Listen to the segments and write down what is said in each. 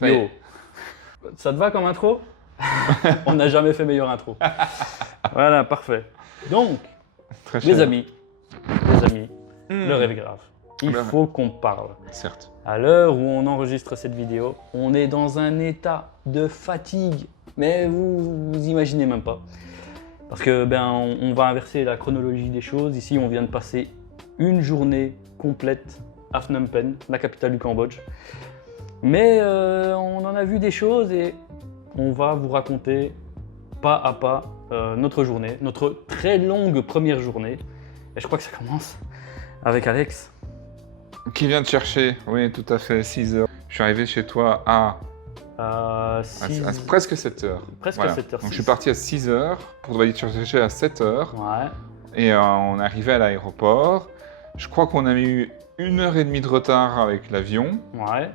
Yo, ça te va comme intro? On n'a jamais fait meilleure intro. Voilà, parfait. Donc, Très les cher. amis, l'heure est grave. Il Oula. faut qu'on parle. Certes. À l'heure où on enregistre cette vidéo, on est dans un état de fatigue, mais vous imaginez même pas. Parce que on va inverser la chronologie des choses. Ici, on vient de passer une journée complète à Phnom Penh, la capitale du Cambodge. Mais on en a vu des choses et on va vous raconter pas à pas notre journée, notre très longue première journée. Et je crois que ça commence avec Alex. Qui vient te chercher? Oui, tout à fait, 6 heures. Je suis arrivé chez toi à presque 7 heures. Presque Voilà. 7h06. Donc je suis parti à 6 heures pour aller te chercher à 7 heures. Ouais. Et on est arrivé à l'aéroport. Je crois qu'on a eu 1h30 de retard avec l'avion Ouais.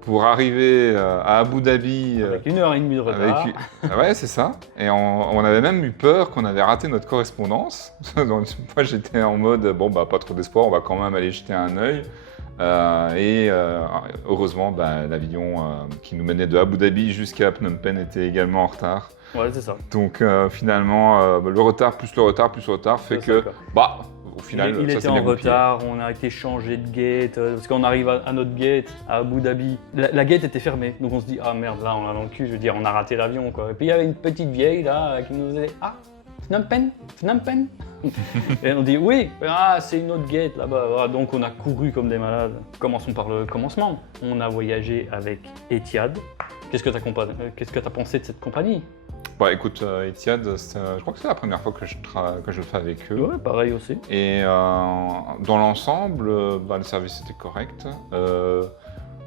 pour arriver à Abu Dhabi. Avec 1h30 de retard. Ouais, c'est ça. Et on avait même eu peur qu'on avait raté notre correspondance. Donc, moi, j'étais en mode, bon, bah, pas trop d'espoir, on va quand même aller jeter un œil. Heureusement, l'avion qui nous menait de Abu Dhabi jusqu'à Phnom Penh était également en retard. Ouais, c'est ça. Donc finalement, le retard plus le retard plus le retard fait C'est que, ça, quoi. au final, Il ça était s'est en bien goupillé. retard, on a été changé de gate, parce qu'on arrive à notre gate à Abu Dhabi. La gate était fermée, donc on se dit, ah merde, là on a dans le cul, je veux dire, on a raté l'avion quoi. Et puis il y avait une petite vieille là qui nous disait, ah, Phnom Penh, Phnom Penh. Et on dit, oui, c'est une autre gate là-bas. Voilà, donc on a couru comme des malades. Commençons par le commencement. On a voyagé avec Etihad. Qu'est-ce que tu as pensé de cette compagnie? Bah écoute, Etihad, je crois que c'est la première fois que je le fais avec eux. Ouais, pareil aussi. Et dans l'ensemble, le service était correct.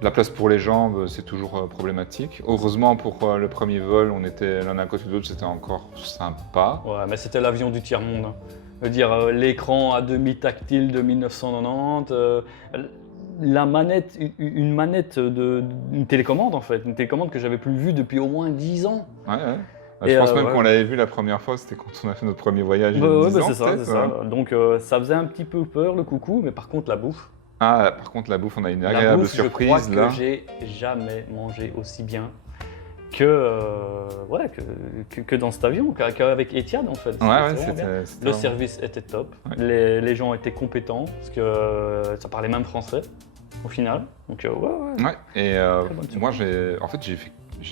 La place pour les jambes, c'est toujours problématique. Heureusement, pour le premier vol, on était l'un à côté de l'autre, c'était encore sympa. Ouais, mais c'était l'avion du tiers-monde. Hein. Je veux dire, l'écran à demi tactile de 1990, la manette, une manette une télécommande en fait, une télécommande que j'avais plus vue depuis au moins 10 ans. Ouais. Et Je pense même ouais. qu'on l'avait vu la première fois, c'était quand on a fait notre premier voyage il y a 10 ans, c'est ça, peut-être, c'est ça. Donc ça faisait un petit peu peur le coucou, mais par contre la bouffe. Ah, par contre, la bouffe, on a une La agréable bouffe, surprise je crois là. que j'ai jamais mangé aussi bien que dans cet avion, qu'avec Etihad en fait. Ouais, C'était vraiment bien. c'était Le vraiment- service était top, Ouais. les gens étaient compétents, parce que ça parlait même français au final. Donc ouais. Ouais, et Très bonne surprise. moi, j'ai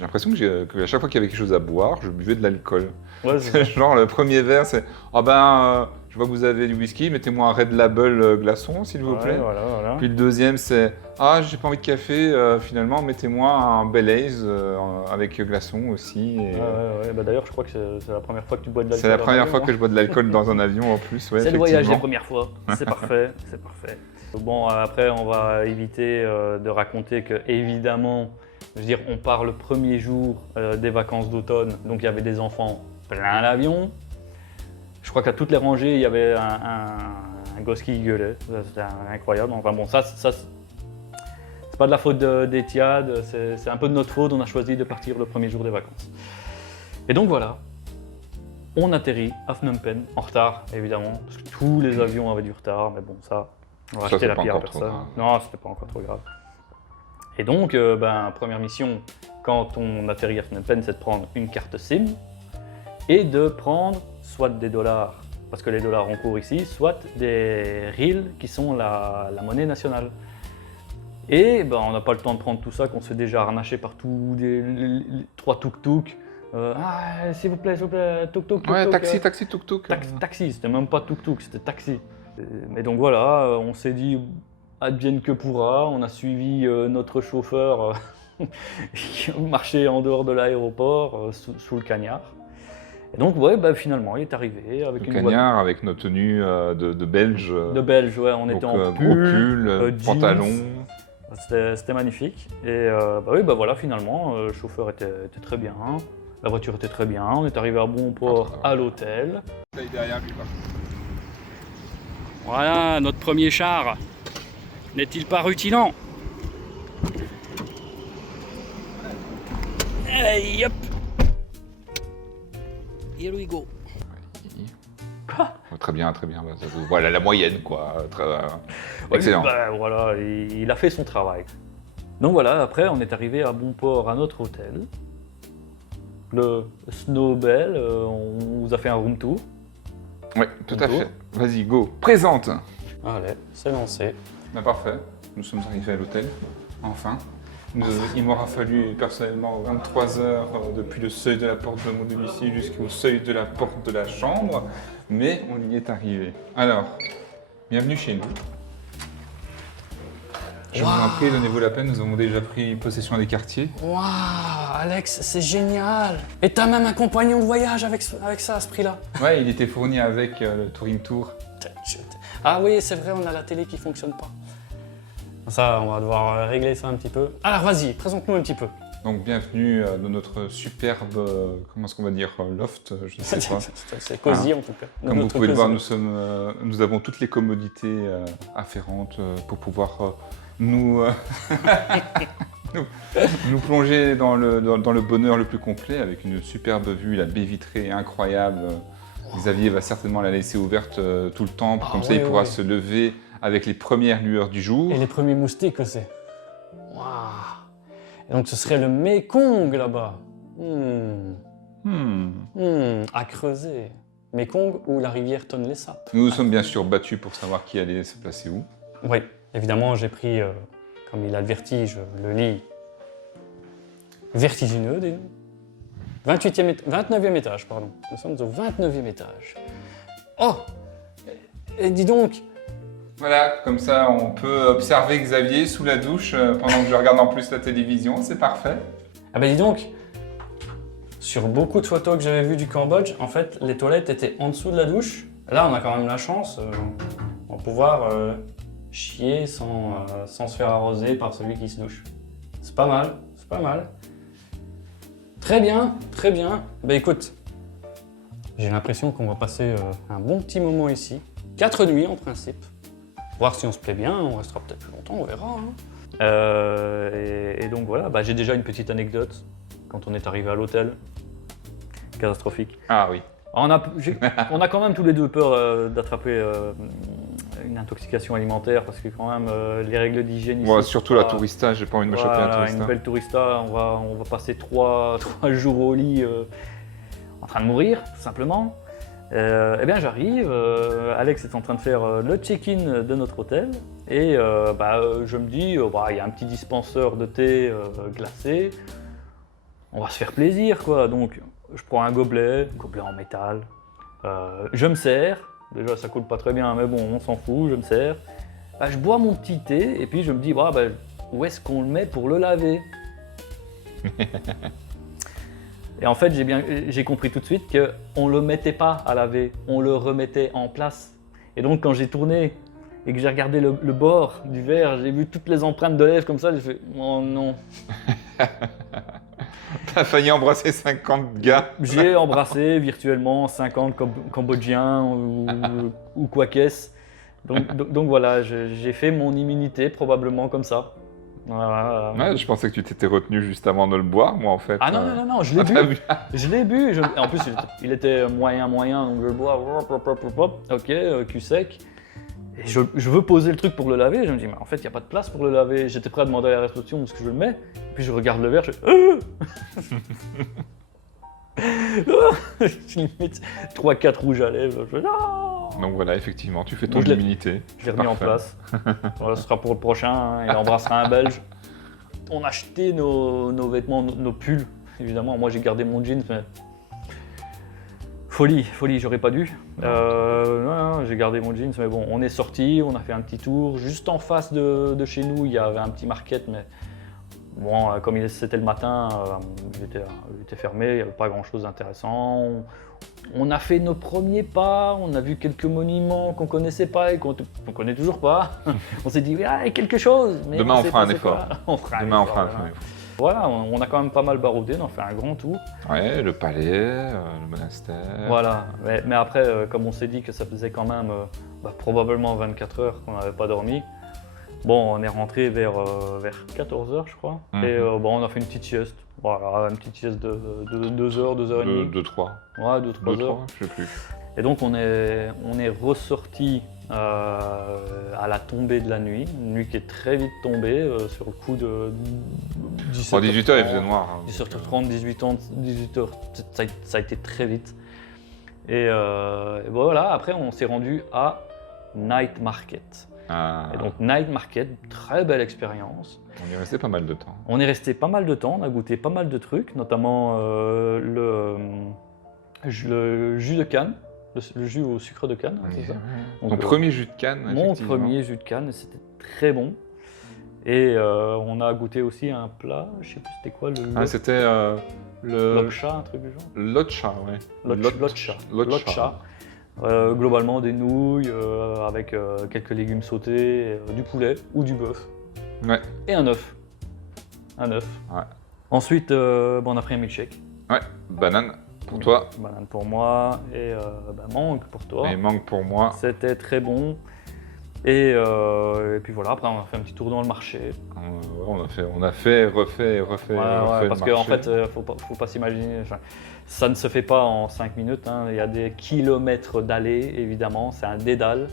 l'impression que à chaque fois qu'il y avait quelque chose à boire, je buvais de l'alcool. Ouais, c'est ça. Genre, le premier verre, c'est je vois que vous avez du whisky, mettez-moi un Red Label glaçon, s'il vous plaît. Voilà. Puis le deuxième, c'est j'ai pas envie de café, finalement, mettez-moi un Baileys avec glaçon aussi. Et, Ouais. D'ailleurs, je crois que c'est la première fois que tu bois de l'alcool. c'est la dans première l'avion, fois hein. que je bois de l'alcool dans un avion en plus. Ouais, C'est le voyage des effectivement. premières fois. C'est parfait, c'est parfait. Bon, après, on va éviter de raconter que, évidemment, je veux dire, on part le premier jour des vacances d'automne, donc il y avait des enfants plein l'avion. Je crois qu'à toutes les rangées, il y avait un gosse qui gueulait. C'était incroyable. Enfin bon, ça c'est pas de la faute d'Etihad, c'est un peu de notre faute. On a choisi de partir le premier jour des vacances. Et donc voilà, on atterrit à Phnom Penh, en retard évidemment, parce que tous les avions avaient du retard, mais bon, ça, on va Ça, acheter c'est la pas pierre à encore trop personne. grave. Non, c'était pas encore trop grave. Et donc, première mission, quand on atterrit à Phnom Penh, c'est de prendre une carte SIM et de prendre soit des dollars, parce que les dollars ont cours ici, soit des riels qui sont la monnaie nationale. Et on n'a pas le temps de prendre tout ça, qu'on se fait déjà arnacher partout, les 3 tuk-tuk. S'il vous plaît, tuk-tuk. Ouais, taxi, tuk-tuk. Taxi, c'était même pas tuk-tuk, c'était taxi. Mais donc voilà, on s'est dit advienne que pourra, on a suivi notre chauffeur qui marchait en dehors de l'aéroport, sous le cagnard. Et donc finalement il est arrivé avec Le une cagnard avec nos tenues de Belge. de Belge, ouais, on Donc, était en gros pull, pull, jeans. pantalon. C'était magnifique. Et voilà, finalement, le chauffeur était très bien, la voiture était très bien, on est arrivé à bon port à l'hôtel. Derrière lui, Voilà, notre premier char. N'est-il pas rutilant? Hey, hop. Here we go. Quoi ? Très bien, très bien. Bah, voilà la moyenne, quoi. Ouais, Excellent. bah, voilà, il a fait son travail. Donc voilà, après on est arrivé à bon port à notre hôtel. Le Snowbell, on vous a fait un room tour. Oui, tout à Bonjour. fait. Vas-y, go. Présente. Allez, c'est lancé. Bah, parfait. Nous sommes arrivés à l'hôtel. Enfin. Il m'aura fallu personnellement 23 heures depuis le seuil de la porte de mon domicile jusqu'au seuil de la porte de la chambre, mais on y est arrivé. Alors, bienvenue chez nous. Je vous en prie, donnez-vous la peine, nous avons déjà pris possession des quartiers. Waouh, Alex, c'est génial. Et t'as même un compagnon de voyage avec ça à ce prix-là. Ouais, il était fourni avec le Touring Tour. Ah oui, c'est vrai, on a la télé qui fonctionne pas. Ça, on va devoir régler ça un petit peu. Alors vas-y, présente-nous un petit peu. Donc bienvenue dans notre superbe, comment est-ce qu'on va dire, loft, je ne sais pas. C'est cosy en tout cas. Comme vous Notre pouvez le cosy. voir, nous avons toutes les commodités afférentes pour pouvoir nous plonger dans le bonheur le plus complet avec une superbe vue, la baie vitrée incroyable. Xavier va certainement la laisser ouverte tout le temps, Ah comme ça oui, il pourra oui. se lever avec les premières lueurs du jour. Et les premiers moustiques aussi. Waouh. Et donc ce serait le Mekong là-bas. À creuser. Mekong ou la rivière Tonlé Sap. Nous nous sommes bien sûr battus pour savoir qui allait se placer où. Oui, évidemment, j'ai pris, comme il a le vertige, le lit vertigineux, dis-nous. 29e étage, pardon. Nous sommes au 29e étage. Oh! Et dis donc, Voilà, comme ça on peut observer Xavier sous la douche pendant que je regarde en plus la télévision, c'est parfait. ah ben dis donc, sur beaucoup de photos que j'avais vues du Cambodge, en fait, les toilettes étaient en dessous de la douche. Là, on a quand même la chance, on va pouvoir chier sans se faire arroser par celui qui se douche. C'est pas mal, c'est pas mal. Très bien, très bien. Ben écoute, j'ai l'impression qu'on va passer un bon petit moment ici. 4 nuits en principe. Voir si on se plaît bien, on restera peut-être plus longtemps, on verra. Et donc voilà, bah, j'ai déjà une petite anecdote quand on est arrivé à l'hôtel. Catastrophique. Ah oui. On a quand même tous les deux peur d'attraper une intoxication alimentaire parce que quand même les règles d'hygiène ici. Moi, surtout la pas- tourista, j'ai pas envie de me choper un Voilà, tourista. une belle tourista, on va passer 3 jours au lit en train de mourir, tout simplement. Eh bien j'arrive, Alex est en train de faire le check-in de notre hôtel et je me dis, il y a un petit dispenseur de thé glacé, on va se faire plaisir quoi. Donc je prends un gobelet en métal, je me sers, déjà ça coule pas très bien mais bon on s'en fout, je me sers. Bah, je bois mon petit thé et puis je me dis où est-ce qu'on le met pour le laver. Et en fait, j'ai compris tout de suite qu'on ne le mettait pas à laver, on le remettait en place. Et donc, quand j'ai tourné et que j'ai regardé le bord du verre, j'ai vu toutes les empreintes de lèvres comme ça, j'ai fait « Oh non !» T'as failli embrasser 50 gars. J'ai embrassé virtuellement 50 Cambodgiens ou quoi qu'est-ce. Donc voilà, j'ai fait mon immunité probablement comme ça. Voilà. Ouais, je pensais que tu t'étais retenu juste avant de le boire, moi en fait. Ah non, je l'ai bu. t'as bu. Je l'ai bu. En plus, il était moyen, donc je le bois. Ok, cul sec. Et je veux poser le truc pour le laver. Je me dis, mais en fait, il n'y a pas de place pour le laver. J'étais prêt à demander à la réception où est-ce que je le mets. Puis je regarde le verre, je fais. Je limite 3-4 rouges à lèvres. Je fais, non. Donc voilà, effectivement, tu fais ton Donc, je l'ai- immunité. Je l'ai remis en Parfait. place. Voilà, ce sera pour le prochain. Hein, il embrassera un Belge. On a acheté nos vêtements, nos pulls. Évidemment, moi j'ai gardé mon jeans, mais folie, j'aurais pas dû. Non, j'ai gardé mon jeans, mais bon, on est sorti, on a fait un petit tour. Juste en face de chez nous, il y avait un petit market, mais bon, comme c'était le matin, il était fermé, il n'y avait pas grand-chose d'intéressant. On a fait nos premiers pas, on a vu quelques monuments qu'on connaissait pas et qu'on connaît toujours pas. On s'est dit, il y a quelque chose. Mais Demain, on on sait fera pas un c'est effort. quoi. On fera Demain, on effort, fera un voilà. effort. Voilà, on a quand même pas mal baroudé, on a fait un grand tour. Ouais, le palais, le monastère. Voilà, mais après, comme on s'est dit que ça faisait quand même probablement 24 heures qu'on n'avait pas dormi, bon, on est rentré vers 14 heures, je crois. Et on a fait une petite sieste. Voilà, une petite sieste de 2 heures, 2 heures et demie. 2-3. Ouais, 2-3 heures. 2-3, je sais plus. Et donc on est ressorti à la tombée de la nuit, une nuit qui est très vite tombée sur le coup de 17h30. 18h, il faisait noir. Hein. 17h30, 18h, ça a été très vite. Et voilà, après on s'est rendu à Night Market. Ah, Et donc Night Market, très belle expérience. on y est resté pas mal de temps. On est resté pas mal de temps, on a goûté pas mal de trucs, notamment le jus de canne, le jus au sucre de canne, c'est ça. Ton Donc, premier jus de canne, Mon effectivement. premier jus de canne, c'était très bon. Et on a goûté aussi un plat, je sais plus c'était quoi, Ah, c'était le lotcha, un truc du genre. lotcha, ouais. Lotcha. Globalement des nouilles avec quelques légumes sautés, du poulet ou du bœuf. Ouais. Et un œuf. Un œuf. Ouais. Ensuite, on a pris un milkshake. Ouais, banane pour toi Banane pour moi et mangue pour toi. et mangue pour moi. C'était très bon. Et puis voilà, après on a fait un petit tour dans le marché. On a fait, refait, Ouais, le parce qu'en marché. fait, faut pas s'imaginer. Ça ne se fait pas en 5 minutes. Hein. Il y a des kilomètres d'allées, évidemment. C'est un dédale.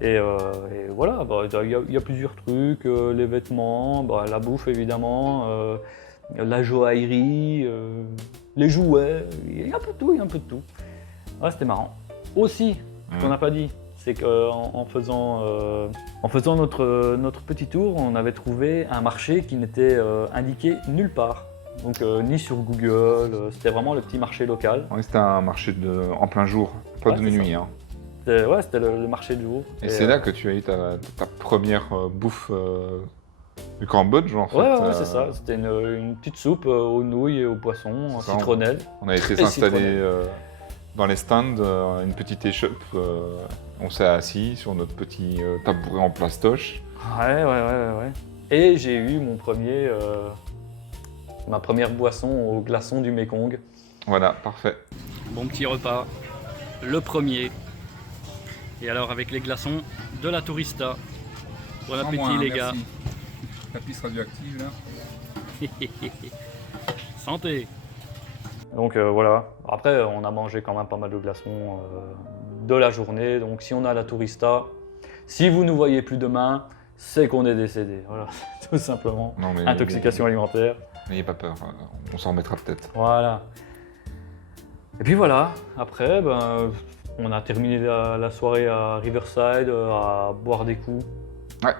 Et voilà, il y a plusieurs trucs. Les vêtements, la bouffe, évidemment. La joaillerie, les jouets. Il y a un peu de tout. Ouais, c'était marrant. Aussi, ce qu'on n'a pas dit, c'est qu'en faisant notre petit tour, on avait trouvé un marché qui n'était indiqué nulle part. Donc ni sur Google, c'était vraiment le petit marché local. Ouais, c'était un marché en plein jour, pas Ouais, de c'est nuit. Hein. C'était le marché du jour. Et c'est là que tu as eu ta première bouffe du Cambodge, en fait. Ouais, c'est ça. C'était une petite soupe aux nouilles et aux poissons, en C'est ça, citronnelle. On a été Très s'installer citronnée. dans les stands, une petite échoppe. On s'est assis sur notre petit tabouret en plastoche. Ouais. Et j'ai eu ma première boisson au glaçon du Mekong. Voilà, parfait. Bon petit repas, le premier. Et alors avec les glaçons de la Tourista. Bon appétit les gars. La piste radioactive là. Santé. Donc voilà. Après on a mangé quand même pas mal de glaçons de la journée. Donc si on a la Tourista, si vous nous voyez plus demain, c'est qu'on est décédé. Voilà, tout simplement. Non, mais Intoxication alimentaire. n'ayez pas peur, on s'en remettra peut-être. Voilà. Et puis voilà, après, on a terminé la soirée à Riverside, à boire des coups. Ouais,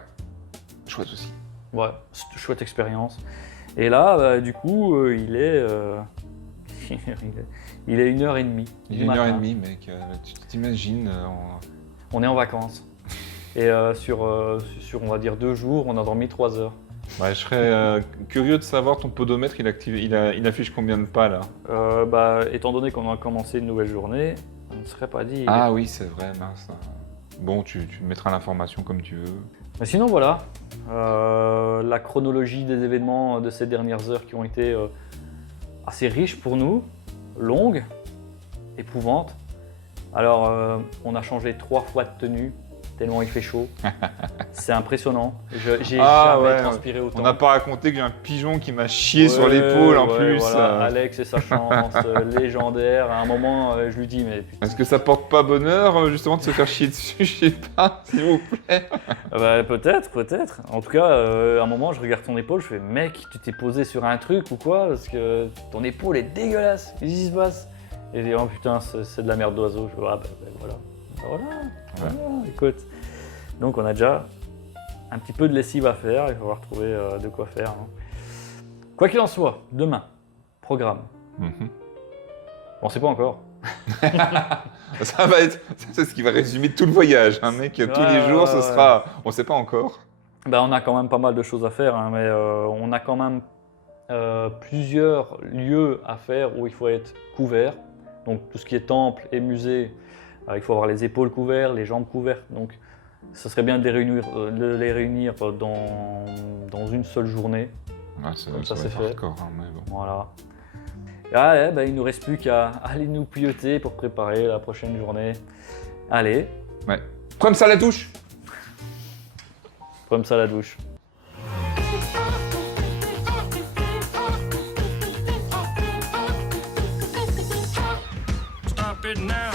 chouette aussi. Ouais, c'était une chouette expérience. Et là, du coup, il est 1h30 Il est du 1h30, matin. mec. Tu t'imagines On est en vacances. Et sur, on va dire 2 jours, on a dormi 3 heures. Ouais, je serais curieux de savoir ton podomètre, il affiche combien de pas là? Étant donné qu'on a commencé une nouvelle journée, on ne serait pas dit. Ah oui, c'est vrai, mince. Bon, tu mettras l'information comme tu veux. Mais sinon, voilà. La chronologie des événements de ces dernières heures qui ont été assez riches pour nous, longues, éprouvantes. Alors, on a changé 3 fois de tenue, tellement il fait chaud. C'est impressionnant. J'ai jamais transpiré autant. On n'a pas raconté que j'ai un pigeon qui m'a chié sur l'épaule en plus. Voilà. Alex et sa chance légendaire. À un moment, je lui dis, mais putain. Est-ce que ça porte pas bonheur justement de se faire chier dessus? Je sais pas, s'il vous plaît. Peut-être. En tout cas, à un moment, je regarde ton épaule, je fais, mec, tu t'es posé sur un truc ou quoi? Parce que ton épaule est dégueulasse. Qu'est-ce qui se passe? Et je dis, oh putain, c'est de la merde d'oiseau. Je fais, voilà. Écoute. Donc on a déjà un petit peu de lessive à faire, il va falloir trouver de quoi faire. Hein. Quoi qu'il en soit, demain, programme. On sait pas encore. Ça va être, c'est ce qui va résumer tout le voyage, hein, mec. Tous les jours, ce sera, on sait pas encore. On a quand même pas mal de choses à faire, hein, mais on a quand même plusieurs lieux à faire où il faut être couvert. Donc tout ce qui est temple et musée, il faut avoir les épaules couvertes, les jambes couvertes. Donc ce serait bien de les réunir dans une seule journée. Ouais, Comme ça, va c'est être fait. hardcore, hein, mais bon. Voilà. Il nous reste plus qu'à aller nous pioter pour préparer la prochaine journée. Allez, Ouais. Comme ça la douche. comme ça la douche. Stop it now.